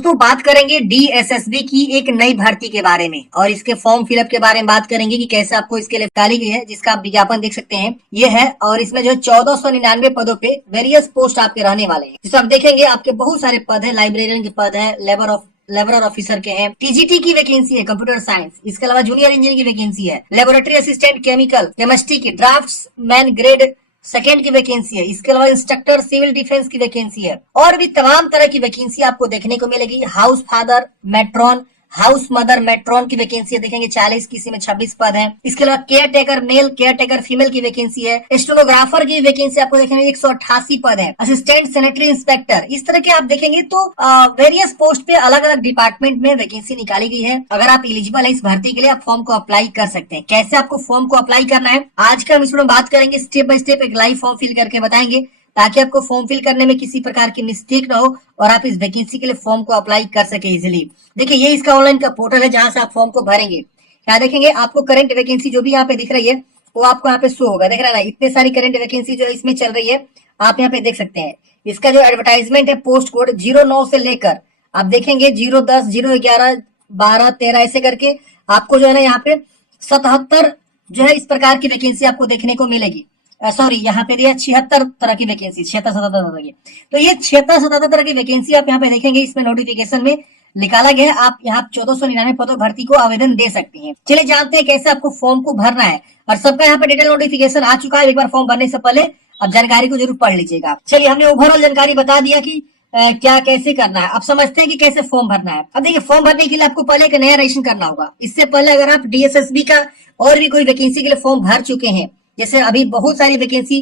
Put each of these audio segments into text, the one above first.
दोस्तों बात करेंगे डीएसएसबी की एक नई भर्ती के बारे में और इसके फॉर्म फिलअप के बारे में बात करेंगे कि कैसे आपको इसके लिए निकाली गई है, जिसका आप विज्ञापन देख सकते हैं ये है। और इसमें जो 1499 पदों पे वेरियस पोस्ट आपके रहने वाले हैं, जिसमें आप देखेंगे आपके बहुत सारे पद है, लाइब्रेरियन के पद है, लेबर ऑफिसर के हैं, टीजीटी की वैकेंसी है कंप्यूटर साइंस, इसके अलावा जूनियर इंजीनियर की वैकेंसी है, लेबोरेटरी असिस्टेंट केमिकल केमिस्ट्री की, ड्राफ्ट्समैन ग्रेड सेकेंड की वैकेंसी है, इसके अलावा इंस्ट्रक्टर सिविल डिफेंस की वैकेंसी है और भी तमाम तरह की वैकेंसी आपको देखने को मिलेगी। हाउस फादर मेट्रॉन, हाउस मदर मेट्रॉन की वैकेंसी देखेंगे 40 की, इसी में 26 पद हैं। इसके अलावा caretaker male, caretaker female की वैकेंसी है। स्टेनोग्राफर की वैकेंसी आपको देखेंगे 188 पद है। असिस्टेंट सैनिटरी इंस्पेक्टर, इस तरह के आप देखेंगे तो वेरियस पोस्ट पे अलग अलग डिपार्टमेंट में वैकेंसी निकाली गई है। अगर आप एलिजिबल है इस भर्ती के लिए, आप फॉर्म को अप्लाई कर सकते हैं। कैसे आपको फॉर्म को अप्लाई करना है आज का हम इसमें बात करेंगे, स्टेप बाय स्टेप एक लाइव फॉर्म फिल करके बताएंगे ताकि आपको फॉर्म फिल करने में किसी प्रकार की मिस्टेक ना हो और आप इस वैकेंसी के लिए फॉर्म को अप्लाई कर सके इजिली। देखिए ये इसका ऑनलाइन का पोर्टल है जहां से आप फॉर्म को भरेंगे। यहाँ देखेंगे आपको करंट वैकेंसी जो भी यहाँ पे दिख रही है वो आपको यहाँ पे शो होगा, देख रहा है ना, इतने सारी करंट वैकेंसी जो इसमें चल रही है आप यहाँ पे देख सकते हैं। इसका जो एडवर्टाइजमेंट है पोस्ट कोड 09 से लेकर आप देखेंगे 010, 011, 12, 13 ऐसे करके आपको जो है ना यहाँ पे 77 जो है इस प्रकार की वैकेंसी आपको देखने को मिलेगी। सॉरी यहाँ पे दिया 76 तरह की वैकेंसी, 76-77 तरह की। तो ये 76-77 तरह की वैकेंसी आप यहाँ पे देखेंगे, इसमें नोटिफिकेशन में निकाला गया है। आप यहाँ 1499 पदों भर्ती को आवेदन दे सकते हैं। चलिए जानते हैं कैसे आपको फॉर्म को भरना है और सबका यहाँ पे डिटेल नोटिफिकेशन आ चुका है। एक बार फॉर्म भरने से पहले आप जानकारी को जरूर पढ़ लीजिएगा। चलिए हमने ओवरऑल जानकारी बता दिया कि क्या कैसे करना है। अब समझते हैं कि कैसे फॉर्म भरना है। अब देखिए फॉर्म भरने के लिए आपको पहले एक नया रजिस्ट्रेशन करना होगा। इससे पहले अगर आप डीएसएसबी का और भी कोई वैकेंसी के लिए फॉर्म भर चुके हैं, जैसे अभी बहुत सारी वैकेंसी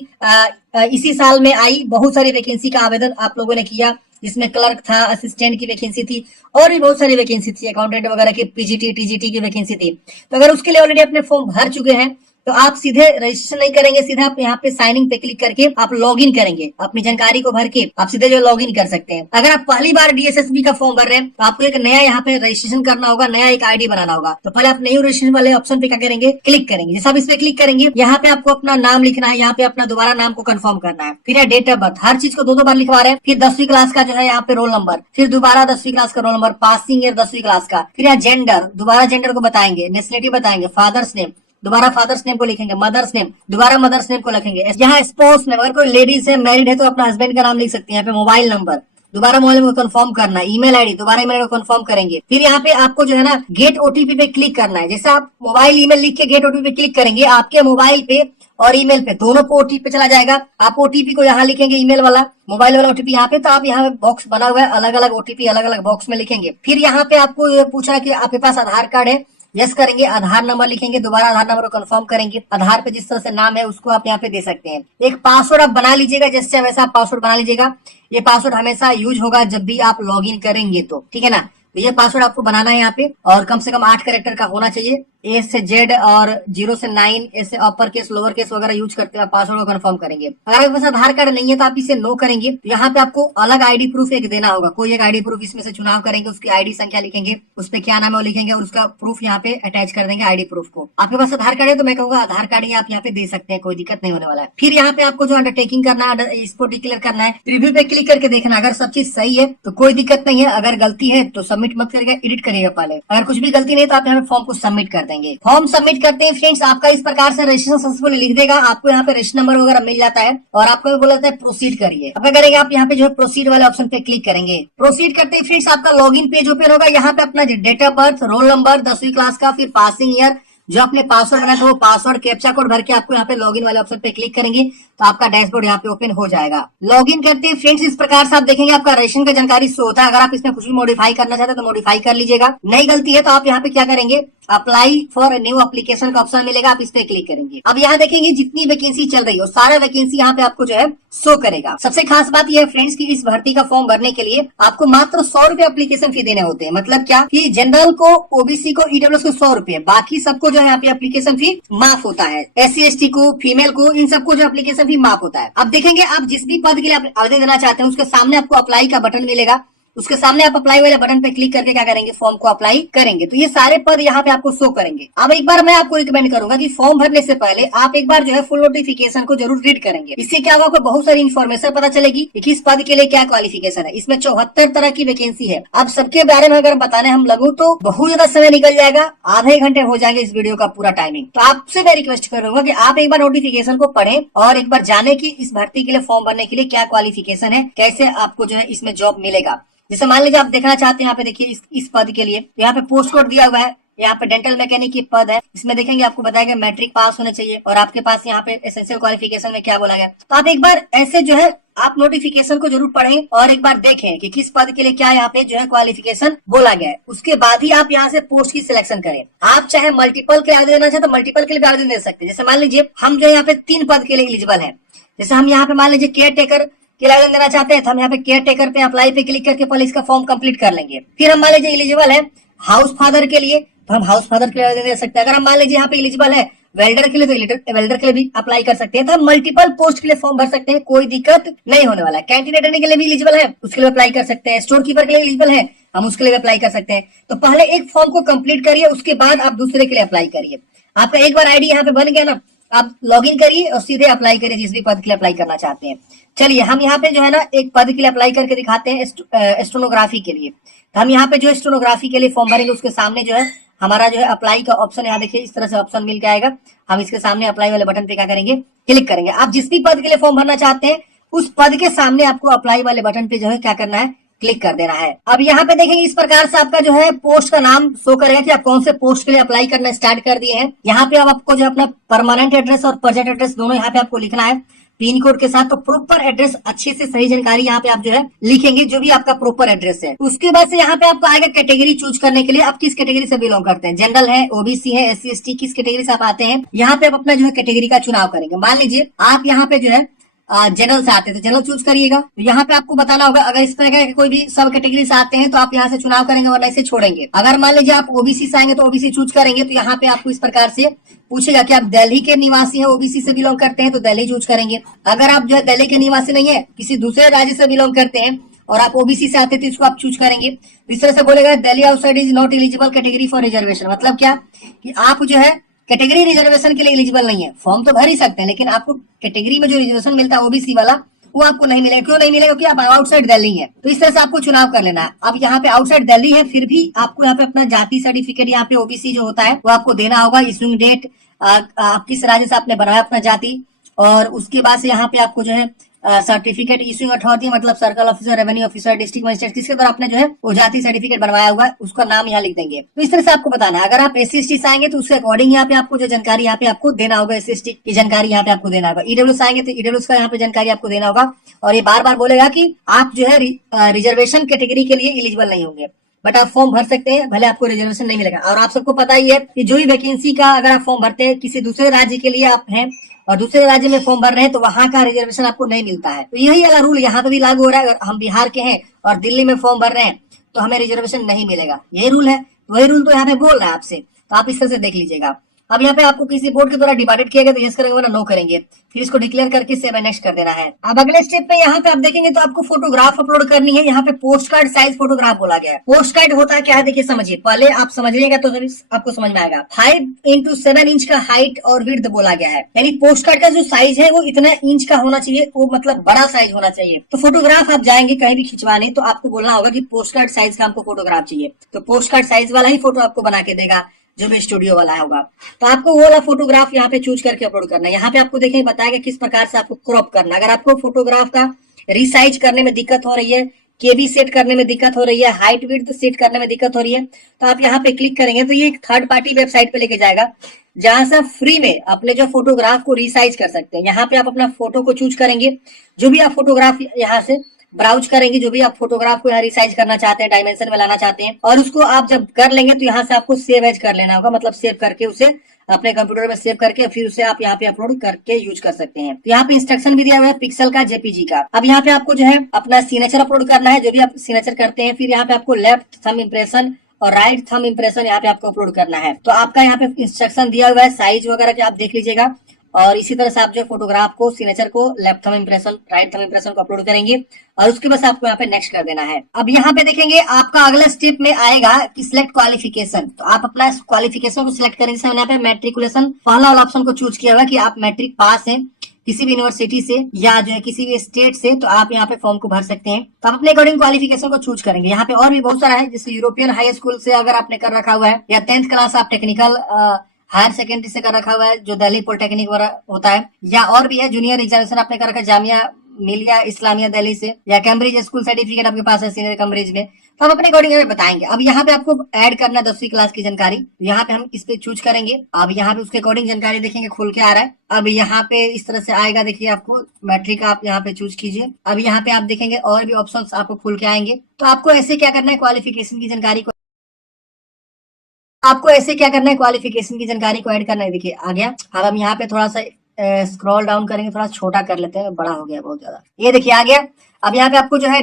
इसी साल में आई, बहुत सारी वैकेंसी का आवेदन आप लोगों ने किया, जिसमें क्लर्क था, असिस्टेंट की वैकेंसी थी और भी बहुत सारी वैकेंसी थी, अकाउंटेंट वगैरह की, पीजीटी टीजीटी की वैकेंसी थी। तो अगर उसके लिए ऑलरेडी अपने फॉर्म भर चुके हैं तो आप सीधे रजिस्ट्रेशन नहीं करेंगे, सीधे आप यहाँ पे साइनिंग पे क्लिक करके आप लॉग इन करेंगे, अपनी जानकारी को भर के आप सीधे जो लॉग इन कर सकते हैं। अगर आप पहली बार डीएसएसबी का फॉर्म भर रहे हैं तो आपको एक नया यहाँ पे रजिस्ट्रेशन करना होगा, नया एक आईडी बनाना होगा। तो पहले आप न्यू रजिस्ट्रेशन वाले ऑप्शन पे क्या करेंगे, क्लिक करेंगे। जैसे आप इस पे क्लिक करेंगे यहाँ पे आपको अपना नाम लिखना है, यहाँ पे अपना दोबारा नाम को कंफर्म करना है, फिर डेट ऑफ बर्थ, हर चीज को दो बार लिखवा रहे हैं, फिर 10वीं क्लास का जो है यहाँ पे रोल नंबर, फिर दोबारा 10वीं क्लास का रोल नंबर, पासिंग ईयर 10वीं क्लास का, फिर यहाँ जेंडर, दोबारा जेंडर को बताएंगे, नेशनलिटी बताएंगे, फादर्स नेम, दोबारा फादर्स नेम को लिखेंगे, मदर्स नेम, दोबारा मदर्स नेम को लिखेंगे। यहाँ स्पोर्ट्स नेम, अगर कोई लेडीज है मैरिड है तो अपना हस्बैंड का नाम लिख सकते हैं। यहाँ पे मोबाइल नंबर, दोबारा मोबाइल को कंफर्म करना है, ईमेल आईडी, दोबारा ईमेल को कंफर्म करेंगे। फिर यहाँ पे आपको जो है ना गेट ओटीपी पे क्लिक करना है। जैसे आप मोबाइल ईमेल लिख के गेट ओटीपी पे क्लिक करेंगे, आपके मोबाइल पे और ईमेल पे दोनों पे ओटीपी पे चला जाएगा। आप ओटीपी को यहाँ लिखेंगे, ईमेल वाला, मोबाइल वाला ओटीपी यहाँ पे, तो आप यहाँ पे बॉक्स बना हुआ है, अलग अलग ओटीपी अलग अलग बॉक्स में लिखेंगे। फिर यहाँ पे आपको पूछा कि आपके पास आधार कार्ड है, यस करेंगे, आधार नंबर लिखेंगे, दोबारा आधार नंबर को कंफर्म करेंगे। आधार पे जिस तरह से नाम है उसको आप यहाँ पे दे सकते हैं। एक पासवर्ड आप बना लीजिएगा, जैसे वैसा आप पासवर्ड बना लीजिएगा। ये पासवर्ड हमेशा यूज होगा जब भी आप लॉगिन करेंगे तो, ठीक है ना। तो ये पासवर्ड आपको बनाना है यहाँ पे और कम से कम 8 कैरेक्टर का होना चाहिए। ए से जेड और 0 से 9 ऐसे अपर केस लोअर केस वगैरह यूज करते हुए पासवर्ड को कंफर्म करेंगे। अगर आपके पास आधार कार्ड नहीं है तो आप इसे नो करेंगे। तो यहाँ पे आपको अलग आईडी प्रूफ एक देना होगा, कोई एक आईडी प्रूफ इसमें से चुनाव करेंगे, उसकी आईडी संख्या लिखेंगे, उस पर क्या नाम है वो लिखेंगे और उसका प्रूफ यहाँ पे अटैच कर देंगे आईडी प्रूफ को। आपके पास आधार कार्ड है तो मैं कहूँगा आधार कार्ड ही आप यहाँ पे दे सकते हैं, कोई दिक्कत नहीं होने वाला है। फिर यहाँ पे आपको जो अंडरटेकिंग करना है इसको डिक्लेयर करना है, रिव्यू पे क्लिक करके देखना, अगर सब चीज सही है तो कोई दिक्कत नहीं है, अगर गलती है तो सबमिट मत करिएगा, एडिट करिएगा पहले। अगर कुछ भी गलती नहीं तो आप यहाँ पे फॉर्म को सबमिट कर देंगे। फॉर्म सबमिट करते हैं फ्रेंड्स, आपका इस प्रकार से रजिस्ट्रेशन सक्सेसफुल लिख देगा, आपको यहाँ पे रजिस्टर नंबर वगैरह मिल जाता है और आपको बोला जाता है प्रोसीड करिए। अब क्या करेंगे, आप यहाँ पे जो है प्रोसीड वाले ऑप्शन पे क्लिक करेंगे। प्रोसीड करते हैं फ्रेंड्स, आपका लॉगिन पेज ओपन होगा। यहाँ पे अपना date of birth, roll number, 10वीं क्लास का, फिर पासिंग ईयर, जो आपने पासवर्ड बनाया था वो पासवर्ड कैप्चा कोड भर के आपको यहाँ पे लॉगिन वाले ऑप्शन पे क्लिक करेंगे तो आपका डैशबोर्ड यहाँ पे ओपन हो जाएगा। लॉगिन करते हैं फ्रेंड्स, इस प्रकार से आप देखेंगे आपका रजिस्ट्रेशन का जानकारी शो होता है। अगर आप इसमें कुछ भी मॉडिफाई करना चाहते हैं तो मॉडिफाई कर लीजिएगा। नई गलती है तो आप यहाँ पे क्या करेंगे, अप्लाई फॉर न्यू एप्लीकेशन का ऑप्शन मिलेगा, आप इस पे क्लिक करेंगे। अब यहाँ देखेंगे जितनी वैकेंसी चल रही हो सारा वैकेंसी यहाँ पे आपको जो है शो करेगा। सबसे खास बात यह है फ्रेंड्स की इस भर्ती का फॉर्म भरने के लिए आपको मात्र 100 रुपए एप्लीकेशन फी देने होते हैं। मतलब क्या कि जनरल को, ओबीसी को, ईडब्ल्यूएस को 100 रुपए, बाकी सबको जो है यहाँ पे एप्लीकेशन फी माफ होता है। SC ST को, फीमेल को, इन सबको जो एप्लीकेशन फी माफ होता है। अब देखेंगे आप जिस भी पद के लिए आवेदन देना चाहते हैं उसके सामने आपको अप्लाई का बटन मिलेगा, उसके सामने आप अप्लाई वाले बटन पे क्लिक करके क्या करेंगे, फॉर्म को अप्लाई करेंगे। तो ये सारे पद यहाँ पे आपको शो करेंगे। अब एक बार मैं आपको रिकमेंड करूंगा कि फॉर्म भरने से पहले आप एक बार जो है फुल नोटिफिकेशन को जरूर रीड करेंगे। इससे क्या होगा, आपको बहुत सारी इन्फॉर्मेशन पता चलेगी कि किस पद के लिए क्या क्वालिफिकेशन है। इसमें 74 तरह की वैकेंसी है। अब सबके बारे में अगर बताने हम लगू तो बहुत ज्यादा समय निकल जाएगा, आधे घंटे हो जाएंगे इस वीडियो का पूरा टाइमिंग। तो आपसे मैं रिक्वेस्ट करूंगा कि आप एक बार नोटिफिकेशन को पढ़ें और एक बार जाने की इस भर्ती के लिए फॉर्म भरने के लिए क्या क्वालिफिकेशन है, कैसे आपको जो है इसमें जॉब मिलेगा। जैसे मान लीजिए आप देखना चाहते हैं, यहाँ पे देखिए इस पद के लिए यहाँ पे पोस्ट कोड दिया हुआ है। यहाँ पे डेंटल मैकेनिक की पद है, इसमें देखेंगे आपको बताया मैट्रिक पास होने चाहिए और आपके पास यहाँ पे एसेंशियल क्वालिफिकेशन में क्या बोला गया। तो आप एक बार ऐसे जो है आप नोटिफिकेशन को जरूर पढ़ें और एक बार देखें कि किस पद के लिए क्या यहाँ पे जो है क्वालिफिकेशन बोला गया है। उसके बाद ही आप यहाँ से पोस्ट की सिलेक्शन करें। आप चाहे मल्टीपल के आवेदन देना चाहे तो मल्टीपल के लिए भी आवेदन दे सकते हैं। जैसे मान लीजिए हम जो यहाँ पे 3 पद के लिए एलिजिबल है। जैसे हम यहाँ पे मान लीजिए केयर टेकर के लिए आवेदन देना चाहते हैं तो हम यहाँ पे केयर टेकर पे अप्लाई पे क्लिक करके पहले इसका फॉर्म कंप्लीट कर लेंगे। फिर हम मान लीजिए एलिजिबल है हाउस फादर के लिए तो हम हाउस फादर के लिए आवेदन दे सकते हैं। अगर हम मान लीजिए यहाँ पे एलिजिबल है वेल्डर के लिए तो वेल्डर के लिए भी अप्लाई कर सकते हैं। तो हम मल्टीपल पोस्ट के लिए फॉर्म भर सकते हैं, कोई दिक्कत नहीं होने वाला है। कैंटीन अटेंडेंट के लिए भी एलिजिबल है, उसके लिए अप्लाई कर सकते हैं। स्टोर कीपर के लिए एलिजिबल है, हम उसके लिए अप्लाई कर सकते हैं। तो पहले एक फॉर्म को कंप्लीट करिए, उसके बाद आप दूसरे के लिए अप्लाई करिए। आपका एक बार आईडी यहाँ पे बन गया ना, आप लॉग इन करिए और सीधे अप्लाई करिए जिस भी पद के लिए अप्लाई करना चाहते हैं। चलिए हम यहाँ पे जो है ना एक पद के लिए अप्लाई करके दिखाते हैं, स्टेनोग्राफी के लिए। तो हम यहाँ पे जो है स्टेनोग्राफी के लिए फॉर्म भरेंगे, उसके सामने जो है हमारा जो है अप्लाई का ऑप्शन यहाँ देखिए इस तरह से ऑप्शन मिल जाएगा। हम इसके सामने अप्लाई वाले बटन पे क्या करेंगे, क्लिक करेंगे। आप जिस भी पद के लिए फॉर्म भरना चाहते हैं उस पद के सामने आपको अप्लाई वाले बटन पे जो है क्या करना है, क्लिक कर देना है। अब यहाँ पे देखेंगे इस प्रकार से आपका जो है पोस्ट का नाम शो करेगा कि आप कौन से पोस्ट के लिए अप्लाई करना स्टार्ट कर दिए हैं। यहाँ पे अब आपको जो अपना परमानेंट एड्रेस और प्रेजेंट एड्रेस दोनों यहाँ पे आपको लिखना है पिन कोड के साथ। तो प्रॉपर एड्रेस अच्छे से सही जानकारी यहाँ पे आप जो है लिखेंगे, जो भी आपका प्रॉपर एड्रेस है। उसके बाद से यहाँ पे आपको आएगा कैटेगरी चूज करने के लिए, आप किस कैटेगरी से बिलोंग करते हैं, जनरल है, ओबीसी है, SC ST, किस कैटेगरी से आप आते हैं। यहाँ पे आप अपना जो है कैटेगरी का चुनाव करेंगे। मान लीजिए आप यहाँ पे जो है जनरल से आते हैं तो जनरल चूज करिएगा। तो यहाँ पे आपको बताना होगा अगर इस तरह का कोई भी सब कैटेगरी से आते हैं तो आप यहाँ से चुनाव करेंगे वरना इसे छोड़ेंगे। अगर मान लीजिए आप ओबीसी से आएंगे तो ओबीसी चूज करेंगे। तो यहाँ पे आपको इस प्रकार से पूछेगा कि आप दिल्ली के निवासी हैं, ओबीसी से बिलोंग करते हैं तो दिल्ली चूज करेंगे। अगर आप जो है दिल्ली के निवासी नहीं है, किसी दूसरे राज्य से बिलोंग करते हैं और आप ओबीसी से आते हैं तो इसको आप चूज करेंगे। तो इस तरह से बोलेगा Delhi outside is not eligible category for reservation. मतलब क्या कि आप जो है कैटेगरी रिजर्वेशन के लिए एलिजिबल नहीं है। फॉर्म तो भर ही सकते हैं लेकिन आपको कैटेगरी में जो रिजर्वेशन मिलता है ओबीसी वाला वो आपको नहीं मिलेगा। क्यों नहीं मिलेगा? क्योंकि आप आउटसाइड दिल्ली है। तो इस तरह से आपको चुनाव कर लेना है। अब यहाँ पे आउटसाइड दिल्ली है फिर भी आपको यहाँ पे अपना जाति सर्टिफिकेट यहाँ पे ओबीसी जो होता है वो आपको देना होगा। इशूइंग डेट आप किस राज्य से आपने बनाया अपना जाति, और उसके बाद से यहाँ पे आपको जो है सर्टिफिकेट इशूइंग अथॉरिटी मतलब circle officer, revenue officer, district magistrate किसके द्वारा आपने जो है वो जाति सर्टिफिकेट बनवाया हुआ है उसका नाम यहाँ लिख देंगे। तो इस तरह से आपको बताना है। अगर आप SC ST से आएंगे तो उसके अकॉर्डिंग यहाँ पे आपको जो जानकारी यहाँ पे आपको देना होगा, SC ST की जानकारी यहाँ पे आपको देना होगा। EWS से आएंगे तो EWS का यहाँ पे जानकारी आपको देना होगा। और ये बार बार बोलेगा कि आप जो है रिजर्वेशन कैटेगरी के लिए एलिजिबल नहीं होंगे, बट आप फॉर्म भर सकते हैं, भले आपको रिजर्वेशन नहीं मिलेगा। और आप सबको पता ही है कि जो भी वैकेंसी का अगर आप फॉर्म भरते हैं किसी दूसरे राज्य के लिए आप हैं और दूसरे राज्य में फॉर्म भर रहे हैं तो वहां का रिजर्वेशन आपको नहीं मिलता है। तो यही वाला रूल यहाँ पे भी लागू हो रहा है। अगर हम बिहार के हैं और दिल्ली में फॉर्म भर रहे हैं तो हमें रिजर्वेशन नहीं मिलेगा, यही रूल है। वही रूल तो यहाँ पे बोल रहा है आपसे, तो आप इस तरह से देख लीजिएगा। अब यहाँ पे आपको किसी बोर्ड के द्वारा डिवाइडेड किया गया तो यस करेंगे वरना नो करेंगे, फिर इसको डिक्लेयर करके सेव एंड नेक्स्ट कर देना है। अब अगले स्टेप पे यहाँ पे आप देखेंगे तो आपको फोटोग्राफ अपलोड करनी है। यहाँ पे पोस्ट कार्ड साइज फोटोग्राफ बोला गया है। पोस्ट कार्ड होता है क्या है देखिए समझिए, पहले आप समझिएगा तो आपको समझ में आएगा। 5x7 इंच का हाइट और विड्थ बोला गया है, यानी पोस्ट कार्ड का जो साइज है वो इतना इंच का होना चाहिए, वो मतलब बड़ा साइज होना चाहिए। तो फोटोग्राफ आप जाएंगे कहीं भी खिंचवाने तो आपको बोलना होगा कि पोस्ट कार्ड साइज का हमको फोटोग्राफ चाहिए, तो पोस्ट कार्ड साइज वाला ही फोटो आपको बना के देगा जो भी स्टूडियो वाला होगा। तो आपको वो वाला फोटोग्राफ यहाँ पे चूज करके अपलोड करना है। यहाँ पे आपको देखें बताएगा किस प्रकार से आपको क्रॉप करना है। अगर आपको फोटोग्राफ का रिसाइज करने में दिक्कत हो रही है, केबी सेट करने में दिक्कत हो रही है, हाइट विड्थ सेट करने में दिक्कत हो रही है, तो आप यहाँ पे क्लिक करेंगे तो ये एक थर्ड पार्टी वेबसाइट पे लेके जाएगा जहां से आप फ्री में अपने जो फोटोग्राफ को रिसाइज कर सकते हैं। यहाँ पे आप अपना फोटो को चूज करेंगे, जो भी आप फोटोग्राफ यहाँ से ब्राउज करेंगे, जो भी आप फोटोग्राफ को यहाँ रिसाइज करना चाहते हैं, डायमेंशन में लाना चाहते हैं, और उसको आप जब कर लेंगे तो यहाँ से आपको सेव एज कर लेना होगा, मतलब सेव करके उसे अपने कंप्यूटर में सेव करके फिर उसे आप यहाँ पे अपलोड करके यूज कर सकते हैं। तो यहाँ पे इंस्ट्रक्शन भी दिया हुआ है पिक्सल का, जेपीजी का। अब यहाँ पे आपको जो है अपना सिग्नेचर अपलोड करना है, जो भी आप सिग्नेचर करते हैं। फिर यहाँ पे आपको लेफ्ट थंब इम्प्रेशन और राइट थंब इम्प्रेशन यहाँ पे आपको अपलोड करना है। तो आपका यहाँ पे इंस्ट्रक्शन दिया हुआ है, साइज वगैरह के आप देख लीजिएगा। और इसी तरह से आप जो फोटोग्राफ को, सिग्नेचर को, left thumb impression, right thumb impression को अपलोड करेंगे और उसके बाद आपको यहाँ पे नेक्स्ट कर देना है। अब यहाँ पे देखेंगे आपका अगला स्टेप में आएगा कि सिलेक्ट क्वालिफिकेशन। तो आप अपना क्वालिफिकेशन को सिलेक्ट करेंगे। जैसे मैंने यहाँ पे मैट्रिकुलेशन पहला वाला ऑप्शन को चूज किया हुआ कि आप मैट्रिक पास हैं किसी भी यूनिवर्सिटी से या जो है किसी भी स्टेट से, तो आप यहाँ पे फॉर्म को भर सकते हैं। तो आप अपने अकॉर्डिंग क्वालिफिकेशन को चूज करेंगे। यहाँ पे और भी बहुत सारा है, जैसे यूरोपियन हाई स्कूल से अगर आपने कर रखा हुआ है या 10th क्लास आप टेक्निकल हायर सेकेंडरी से कर रखा हुआ है जो दिल्ली पॉलिटेक्निक वगैरह होता है, या और भी है जूनियर एग्जामिनेशन आपने कर रखा है जामिया मिलिया इस्लामिया दिल्ली से, या कैम्ब्रिज स्कूल सर्टिफिकेट आपके पास है सीनियर कैम्ब्रिज में, तो हम अपने अकॉर्डिंग बताएंगे। अब यहाँ पे आपको ऐड करना 10वीं क्लास की जानकारी, यहाँ पे हम इस पे चूज करेंगे। अब यहाँ पे उसके अकॉर्डिंग जानकारी देखेंगे खुल के आ रहा है। अब यहाँ पे इस तरह से आएगा, देखिए आपको मैट्रिक आप यहाँ पे चूज कीजिए। अब यहाँ पे आप देखेंगे और भी ऑप्शन आपको खुल के आएंगे। तो आपको ऐसे क्या करना है, क्वालिफिकेशन की जानकारी को आपको ऐसे क्या करना है, क्वालिफिकेशन की जानकारी को ऐड करना है। देखिए आ गया। अब हम यहाँ पे थोड़ा सा स्क्रॉल डाउन करेंगे, थोड़ा छोटा कर लेते हैं, बड़ा हो गया बहुत ज्यादा। ये देखिए आ गया। अब यहाँ पे आपको जो है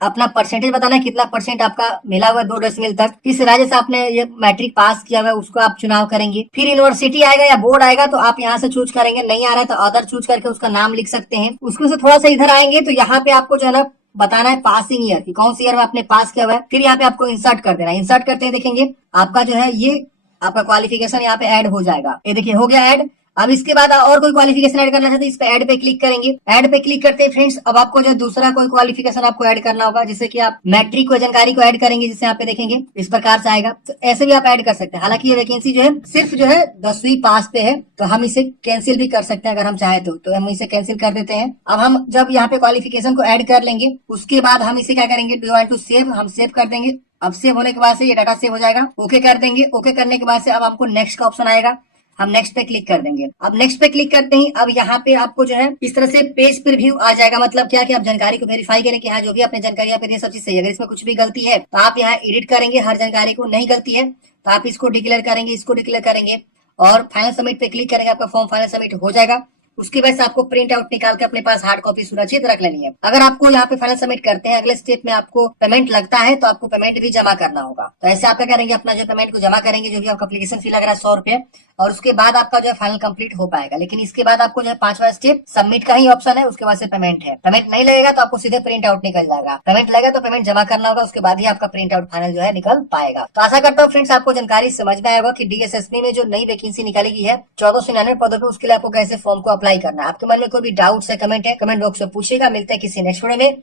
अपना परसेंटेज बताना है, कितना परसेंट आपका मिला हुआ है 2 डेसिमल तक, किस राज्य से आपने ये मैट्रिक पास किया हुआ है उसको आप चुनाव करेंगे। फिर यूनिवर्सिटी आएगा या बोर्ड आएगा तो आप यहाँ से चूज करेंगे, नहीं आ रहा है तो अदर चूज करके उसका नाम लिख सकते हैं। उसको से थोड़ा सा इधर आएंगे तो यहाँ पे आपको जो है ना बताना है पासिंग ईयर की, कौन सी ईयर में आपने पास किया हुआ है। फिर यहाँ पे आपको इंसर्ट कर देना है। इंसर्ट करते हैं देखेंगे आपका जो है ये आपका क्वालिफिकेशन यहाँ पे ऐड हो जाएगा। ये देखिए हो गया ऐड। अब इसके बाद और कोई क्वालिफिकेशन ऐड करना चाहते हैं, इस पे ऐड पे क्लिक करेंगे। ऐड पे क्लिक करते हैं फ्रेंड्स, अब आपको जो दूसरा कोई क्वालिफिकेशन आपको ऐड करना होगा, जिससे कि आप मैट्रिक को जानकारी को ऐड करेंगे, जिससे यहाँ पे देखेंगे इस प्रकार से आएगा। तो ऐसे भी आप ऐड कर सकते हैं। हालांकि ये वैकेंसी जो है सिर्फ जो है 10वीं पास पे है, तो हम इसे कैंसिल भी कर सकते हैं अगर हम चाहे तो हम इसे कैंसिल कर देते हैं। अब हम जब यहाँ पे क्वालिफिकेशन को ऐड कर लेंगे उसके बाद हम इसे क्या करेंगे, do you want to save, हम सेव कर देंगे। अब सेव होने के बाद से ये डाटा सेव हो जाएगा। ओके कर देंगे। ओके करने के बाद से अब आपको नेक्स्ट का ऑप्शन आएगा, हम नेक्स्ट पे क्लिक कर देंगे। अब नेक्स्ट पे क्लिक करते ही अब यहाँ पे आपको जो है इस तरह से पेज प्रीव्यू आ जाएगा। मतलब क्या कि आप जानकारी को वेरीफाई करें कि हाँ जो भी आपने जानकारी यहाँ पे दी सब चीज सही है। अगर इसमें कुछ भी गलती है तो आप यहाँ एडिट करेंगे हर जानकारी को, नहीं गलती है तो आप इसको डिक्लेयर करेंगे, इसको डिक्लेयर करेंगे और फाइनल सबमिट पे क्लिक करेंगे, आपका फॉर्म फाइनल सबमिट हो जाएगा। उसके बाद से आपको प्रिंट आउट निकाल के अपने पास हार्ड कॉपी सुरक्षित रख लेनी है। अगर आपको यहाँ पे फाइनल सबमिट करते हैं, अगले स्टेप में आपको पेमेंट लगता है तो आपको पेमेंट भी जमा करना होगा। तो ऐसे आप क्या करेंगे, अपना जो पेमेंट को जमा करेंगे, जो भी आपका एप्लीकेशन फी लग रहा है 100 रुपए, और उसके बाद आपका जो है फाइनल कंप्लीट हो पाएगा। लेकिन इसके बाद आपको जो है 5वां स्टेप सबमिट का ही ऑप्शन है, उसके बाद से पेमेंट है। पेमेंट नहीं लगेगा तो आपको सीधे प्रिंट आउट निकल जाएगा। पेमेंट लगेगा तो पेमेंट जमा करना होगा, उसके बाद ही आपका प्रिंट आउट फाइनल जो है निकल पाएगा। तो आशा करता हूँ फ्रेंड्स आपको जानकारी समझ में आएगा कि डीएसएसबी में जो नई वैकेंसी निकाली गई है 1499 पदों पे, उसके लिए आपको कैसे फॉर्म को अप्लाई करना है। आपके मन में कोई भी डाउट है, कमेंट बॉक्स में पूछेगा। मिलते हैं किसी नेक्स्ट वीडियो में।